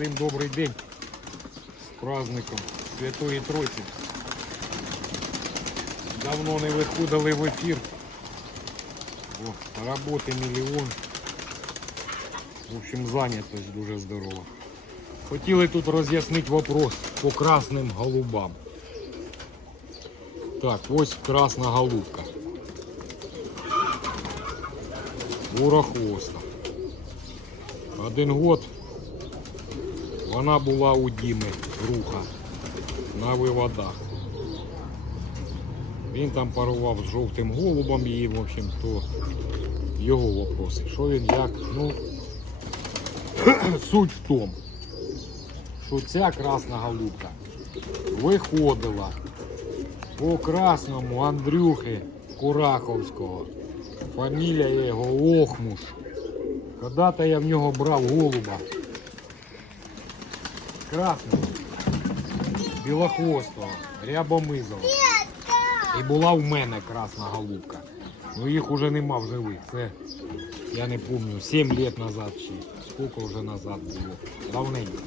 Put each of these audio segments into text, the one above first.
Всім добрий день. З праздником Святої Тройці. Давно не виходили в ефір. О, роботи мільйон. В общем, зайнятость дуже здорова. Хотіли тут роз'яснити вопрос по красним голубам. Так, ось красна голубка. Бурохвоста. Один год вона була у Діми руха на виводах. Він там парував з жовтим голубом і, в общем, то його вопроси. Що він як? Ну, суть в тому, що ця красна голубка виходила по красному Андрюхи Кураховського. Фамілія його Охмуш. Когда-то я в нього брав голуба. Красного, білохвостого, рябомизого. І була в мене красна голубка. Ну їх уже нема в живих. Це я не пам'ятаю, 7 років назад чи скільки вже назад було. Давненько.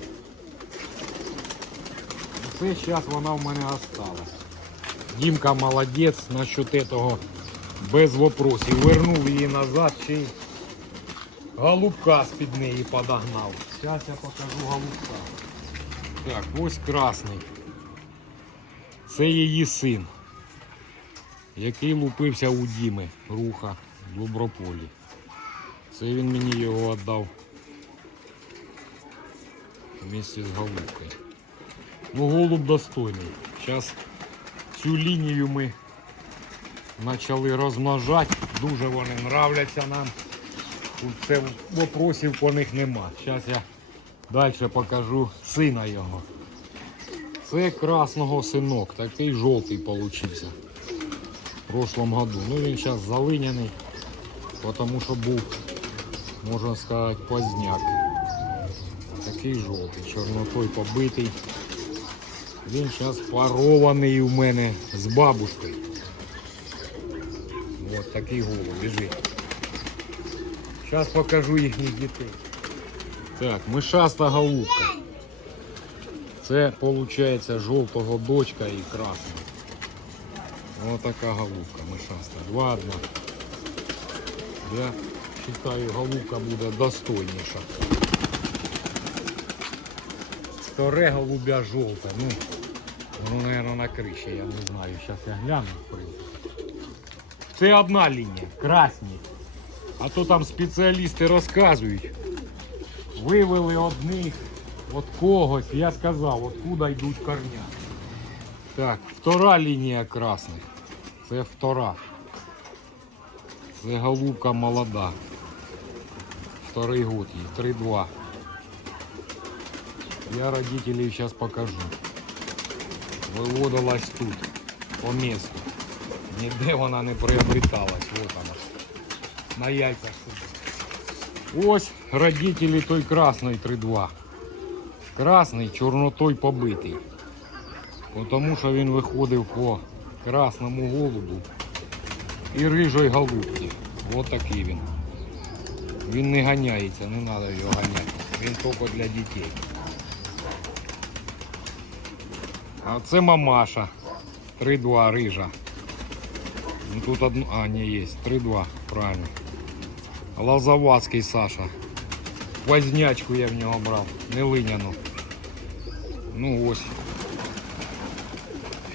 І Це зараз вона в мене осталась. Дімка молодець насчет этого без вопросів. Вернув її назад ще й голубка з-під неї подогнав. Зараз я покажу голубка. Так, ось красний. Це її син, який лупився у Діми руха в Доброполі. Це він мені його віддав вместе з голубкою. Ну, голуб достойний. Зараз цю лінію ми почали розмножати. Дуже вони нравляться нам. Тут це вопросів по них нема. Зараз я далі покажу сина його. Це красного синок, такий жовтий получився в прошлом году. Ну він зараз залиняний, тому що був, можна сказати, поздняк. Такий жовтий, чорнотой побитий. Він зараз парований у мене з бабушкою. Ось такий голуб біжить. Зараз покажу їхніх дітей. Так, мишаста голубка. Це виходить жовтого дочка і красна. Ось така голубка мишаста. Два одна. Я вважаю, голубка буде достойніша. Старе голубя жовте. Ну, воно, мабуть, на криші, я не знаю. Зараз я гляну, в принципі. Це одна лінія, красні. А то там спеціалісти розказують. Вивели одних, от когось. Я сказав, откуда йдуть корня. Так, втора лінія красних. Це втора. Це голубка молода. Вторий год їй, 3-2. Я родителей сейчас покажу. Виводилась тут, по місту. Ніде вона не приобреталась. Вот вона. На яйцях сидить. Ось родителі той красної 3-2. Красний чорнотой побитий. Тому що він виходив по красному голубу і рижої голубці. Ось такий він. Він не ганяється, не треба його ганяти. Він тільки для дітей. А це мамаша. 3-2 рижа. Ну тут одну. А, не є. 3-2, правильно. Лазовацький Саша. Вознячку я в нього брав, не линяну. Ну ось.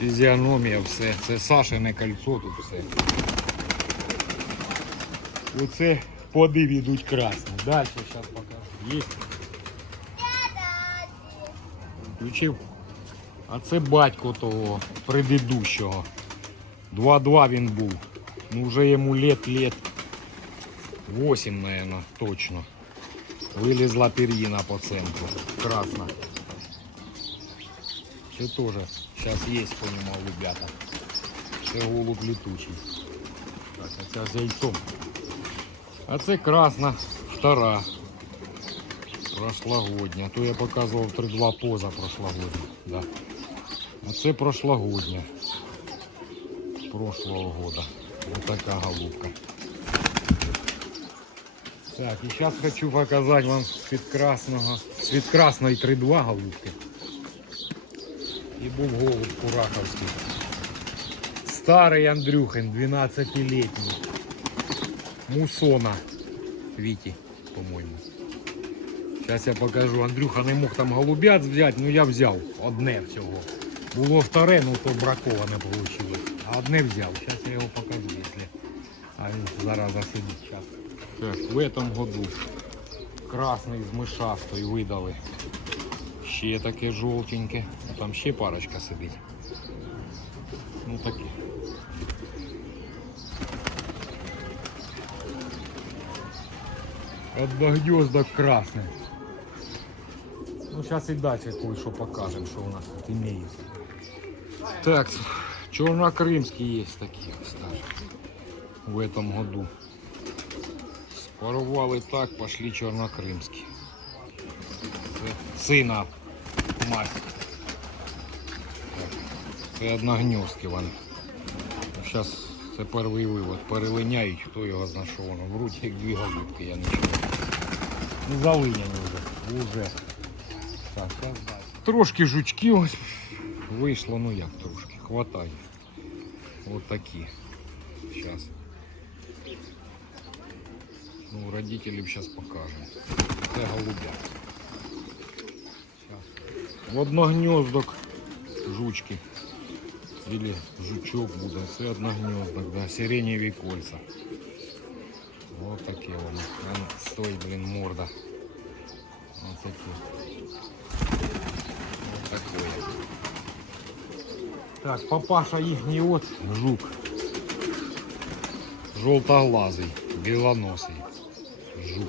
Фізіономія, все. Це Сашине кольцо тут все. Оце подив ідуть красні. Далі зараз покажу. Є. Включив. А це батько того предыдущого. 2-2 він був. Ну вже йому лет лет 8, наверное, точно. Вилізла пір'їна по центру. Красна. Це теж зараз є по ньому голубята. Це голуб летучий. Так, а це яйцом. А це красна втора. Прошлогодня. То я показував 3-2 поза прошлогодня. Да. А це прошлогодня. Прошлого года. Вот така голубка. Так, і зараз хочу показати вам з-під красного, з-під красної 3-2 голубки. І був голуб Кураковський. Старий Андрюхин, 12-літній. Мусона. Віті, по-моєму. Зараз я покажу. Андрюха не мог там голубят взяти, ну я взяв одне всього. Було вторе, ну то браковане вийшло. А одне взяв. Зараз я його покажу, якщо. А він зараза сидить. Сейчас. Так, в этом году красний з мишастою видали. Ще таке жовтеньке. Ну, Там ще парочка сидить. Ну таке. Одногнездок красный. Ну, сейчас и дальше кое-что покажем, что у нас тут имеется. Так, чернокрымские есть такие, скажем, в этом году. Спарували так, пошли чернокрымские. Це Сина мать. Це одногнездки вони. Зараз це перший вивод. Перелиняють, хто його знає, що воно. Вруть як дві голубки, я нічого. Ну залиняні вже. Уже. Так, зараз. Трошки жучки ось вийшло, ну як трошки, хватає. Ось такі. Зараз. Ну, родителям зараз покажемо. Це голубят. Щас. В одногнездок жучки. Или жучок буде. Це одногнездок, да. Сиреневі кольца. Вот такі вони. Вон Стой, блін, морда. Вот такі. Вот такое. Так, папаша їхній от жук. Жовтоглазий, білоносий. Жук.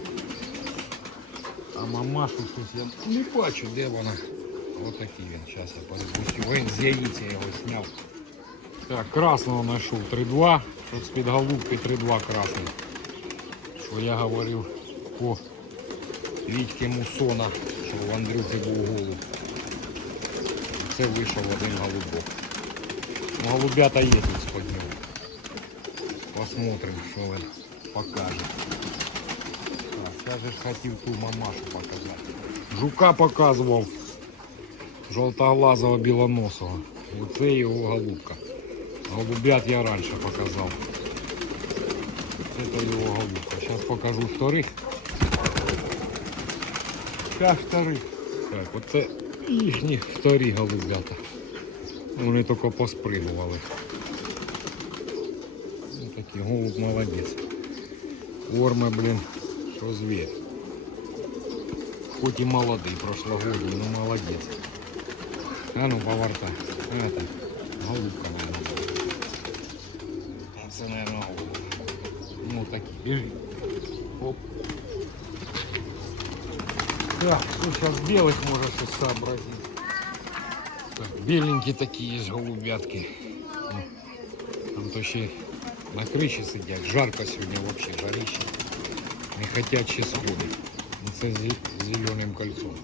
А мамашу щось не бачу, де вона. Ось такий він. Зараз я перепустю. Він з яїця його зняв. Так, красного знайшов 3-2. Тут з-під голубки 3-2 красний. Що я говорив по Вітьки Мусона, що в Андрюхи був голуб. Це вийшов один голубок. Ну, голубята є з-під нього. Посмотрим, що він покаже. Я же хотів ту мамашу показати. Жука показував. Жовтоглазого білоносого. Оце його голубка. Голубят я раніше показав. Це його голубка. Зараз покажу вторих. Зараз вторих. Так, оце їхні вторі голубята. Вони тільки поспригували. Ну, такий голуб молодець. Форма, блін, що звір. Хоч і молодий, прошлогодний, но молодець. А ну повертай. Это, голубка, наверное. Це, наверное, голуб. Ну так, бежи. Оп. Так, ну сейчас белых можно щось сообразить. Так, беленькие такие есть голубятки. Ну, Там то ще на криші сидять. Жарко сьогодні вообще, жарище. Не хотят ще сходить. Ну, Це з з зеленим кольцом.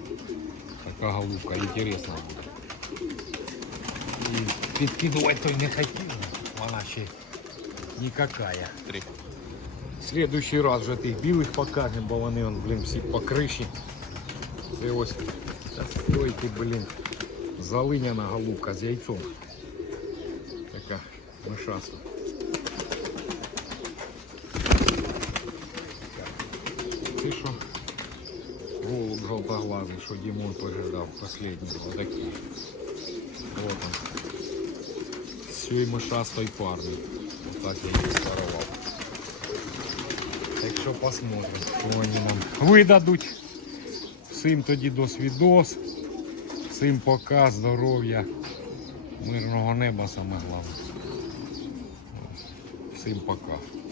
Така голубка, інтересна буде. І підкидувати той не хотів. Вона ще никакая. Три. Следующий раз вже тих білих покажемо, бо вони он, блін, всі по криші. Це ось та стойки, блін. Залиняна голубка з яйцом. Така мишаста. Це що? Голуб желтоглазый, що Дімон пожидав последній. Отакий. Вот он. З цієї мишастої парни. Отак я їх спарував. Так що посмотрим, що вони нам видадуть. Всім тоді до свідос. Всім пока, здоров'я, мирного неба саме головне. Всім пока.